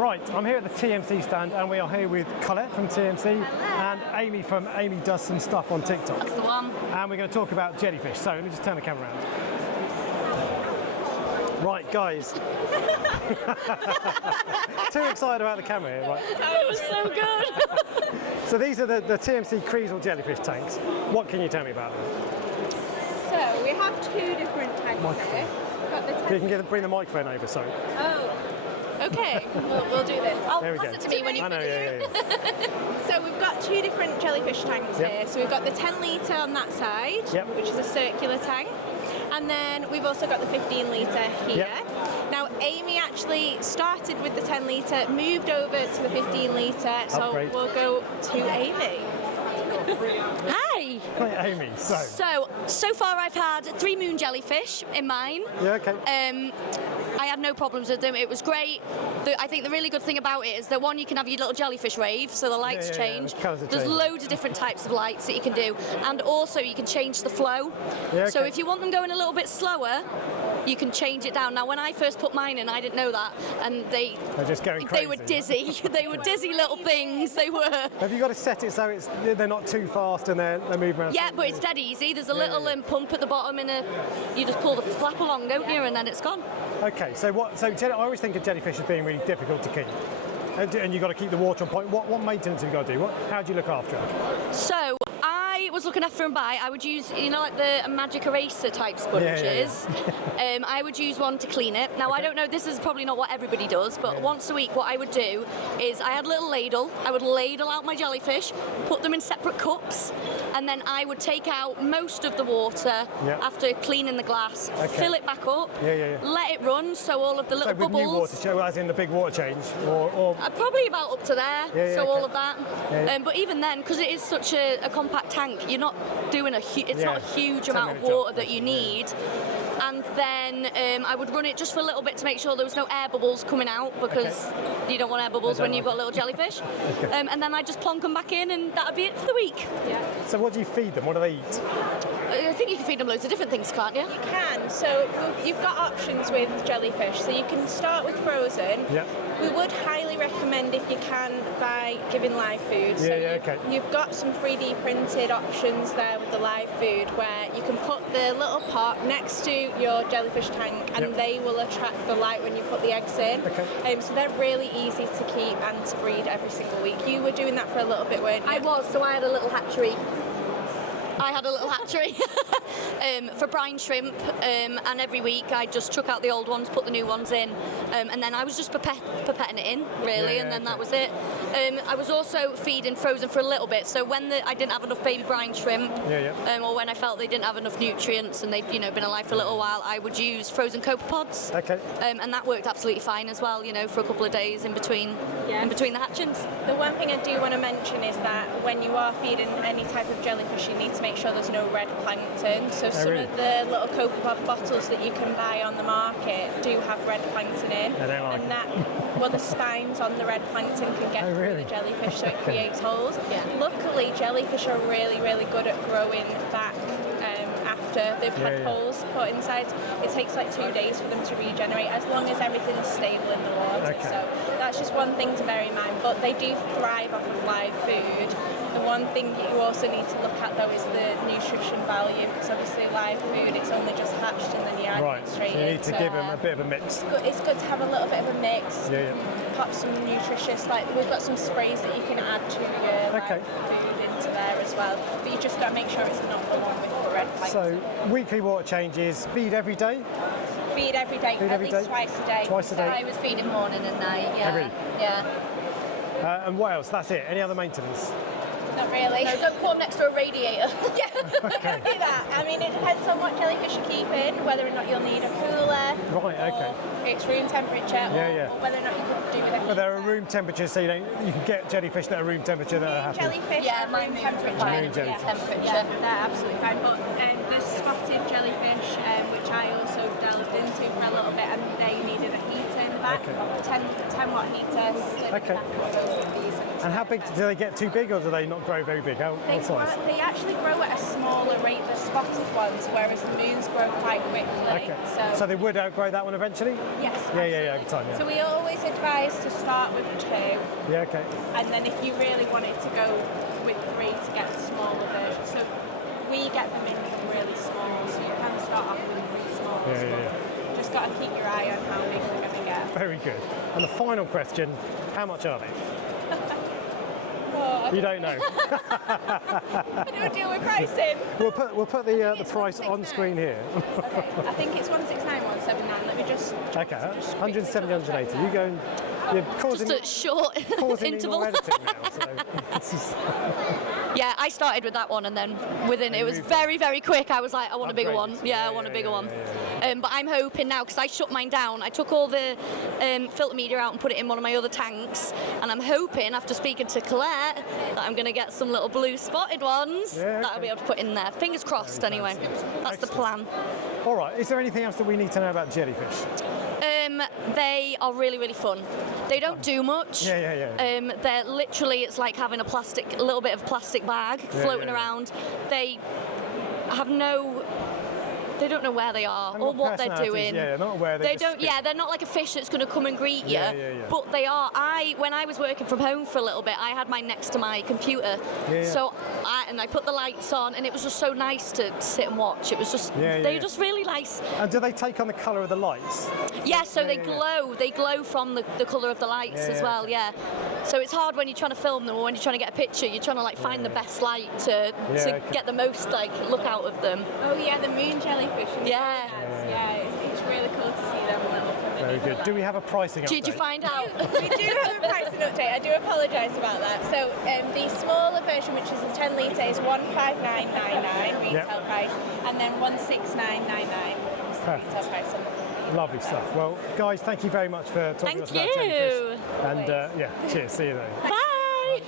Right, I'm here at the TMC stand and we are here with Colette from TMC and Amy from Amy Does Some Stuff on TikTok. That's the one. And we're going to talk about jellyfish. So let me just turn the camera around. Right, guys. Too excited about the camera here, right? That was so good. So these are the TMC Kriesel jellyfish tanks. What can you tell me about them? So we have two different tanks here. Got the You can bring the microphone over, sorry. Oh, okay. we'll do this. There we Pass go. it to me when you I know, finish. yeah. So we've got two different jellyfish tanks Yep. here. So we've got the 10 litre on that side, Yep. which is a circular tank. And then we've also got the 15 litre here. Yep. Now Amy actually started with the 10 litre, moved over to the 15 litre, so Upgrade. we'll go to Amy. Hi. Right, Amy, So far I've had 3 moon jellyfish in mine. Yeah, okay. I had no problems with them. It was great. I think the really good thing about it is that one, you can have your little jellyfish rave, so the lights yeah, change. the colours are There's changing. loads of different types of lights that you can do, and also you can change the flow. Yeah, So okay. if you want them going a little bit slower, you can change it down. Now, when I first put mine in, I didn't know that, and They're just going they were crazy. dizzy. They were dizzy little things. They were. Have you got to set it so they're not too fast and they're moving around? Yeah, but it's dead easy. There's a Yeah, little yeah. pump at the bottom, and you just pull the flap along, don't you? And then it's gone. Okay, so I always think of jellyfish as being really difficult to keep. And you've got to keep the water on point. What maintenance have you got to do? How do you look after it? So I was looking after them by, I would use, like the magic eraser type sponges. I would use one to clean it. Now, I don't know, this is probably not what everybody does, but once a week what I would do is I had a little ladle. I would ladle out my jellyfish, put them in separate cups, and then I would take out most of the water after cleaning the glass, fill it back up, let it run so all of the little So with bubbles. new water, as in the big water change? Or Probably about up to there, so all of that. Yeah. But even then, because it is such a compact tank, you're not doing it's not a huge amount of 10-minute water job. that you need. And then I would run it just for a little bit to make sure there was no air bubbles coming out, because you don't want air bubbles when you've got little jellyfish. And then I just plonk them back in, and that'd be it for the week. So what do you feed them? What do they eat? I think you can feed them loads of different things, can't you? You can. So you've got options with jellyfish. So you can start with frozen. Yeah. We would highly recommend, if you can, by giving live food. So you've got some 3D printed options there with the live food, where you can put the little pot next to your jellyfish tank, and they will attract the light when you put the eggs in. So they're really easy to keep and to breed every single week. You were doing that for a little bit, weren't you? I was, so I had a little hatchery. For brine shrimp, and every week I just chuck out the old ones, put the new ones in, and then I was just pipetting it in, really, and then that was it. I was also feeding frozen for a little bit, so when I didn't have enough baby brine shrimp, or when I felt they didn't have enough nutrients and they'd been alive for a little while, I would use frozen copepods, and that worked absolutely fine as well, for a couple of days in between the hatchings. The one thing I do want to mention is that when you are feeding any type of jellyfish, you need to make sure there's no red plankton. So some of the little copepod bottles that you can buy on the market do have red plankton in, and the spines on the red plankton can get through the jellyfish, so it creates holes. Luckily, jellyfish are really, really good at growing back after they've had holes put inside. It takes like 2 days for them to regenerate, as long as everything is stable in the water. So that's just one thing to bear in mind, but they do thrive off of live food. The one thing that you also need to look at, though, is the nutrition value, because obviously live food, it's only just hatched and then you add it straight in. You need to give them a bit of a mix. It's good to have a little bit of a mix. Pop some nutritious, we've got some sprays that you can add to your live food into there as well. But you just got to make sure it's not the one with the red plankton. So weekly water changes, feed every day? Feed every day, at least twice a day. Twice a day? I was feeding morning and night, And what else? That's it? Any other maintenance? Not really. No, don't put them next to a radiator. You can do that. I mean, it depends on what jellyfish you're keeping, whether or not you'll need a cooler. It's room temperature, or whether or not you could do with a heater. But there are room temperatures, so you can get jellyfish that are room temperature that are happy. Jellyfish at room temperature. They're absolutely fine. But the spotted jellyfish, which I also delved into for a little bit, and they needed a heater in the pack, Okay. 10 watt heater. Okay. And how big, do they get too big or do they not grow very big? What size? They actually grow at a smaller rate, the spotted ones, whereas the moons grow quite quickly. Okay. So they would outgrow that one eventually? yes. Yeah, over time, yeah. So we always advise to start with 2, Yeah, okay. and then if you really wanted to go with 3 to get the smaller version. So we get them in from really small, so you can start off with 3 small. Yeah. Just got to keep your eye on how big they're going to get. Very good. And the final question, how much are they? Oh, You don't know. I don't deal with pricing. We'll put the it's price on 169. screen here. Okay, I think it's 169, 179. Let me just. Okay, just 170, 180. You go and you're causing, Just a short causing me interval. more editing now. So this is, Yeah, I started with that one, and then within it was very, very quick. I was like, I want a bigger one. Upgraded. Yeah, I want a bigger one. But I'm hoping now, because I shut mine down, I took all the filter media out and put it in one of my other tanks, and I'm hoping, after speaking to Colette, that I'm going to get some little blue spotted ones Yeah, that I'll be able to put in there. Fingers crossed, anyway. That's the plan. all right, is there anything else that we need to know about jellyfish? They are really, really fun. They don't do much. Yeah. They're literally, it's like having a little bit of plastic bag floating yeah. around. They have they don't know where they are And or what what they're personalities, doing. yeah, not aware, they just don't. spit. Yeah, they're not like a fish that's going to come and greet you. Yeah. But they are. When I was working from home for a little bit, I had mine next to my computer. Yeah. So I put the lights on, and it was just so nice to sit and watch. It was just they're just really nice. And do they take on the colour of the lights? Yeah, so they yeah. glow. They glow from the colour of the lights as well. Yeah. So it's hard when you're trying to film them or when you're trying to get a picture. You're trying to like find the best light to get the most like look out of them. Oh yeah, the moon jellyfish. Yeah. It's really cool to see them little coming Very in. good. Do we have a pricing update? Did you find out? We do have a pricing update. I do apologise about that. So the smaller version, which is a 10 litre, is 159.99 retail price, and then 169.99 is the retail price. Lovely stuff. Well, guys, thank you very much for talking to us about Thank jellyfish. you. And cheers. See you then. Bye.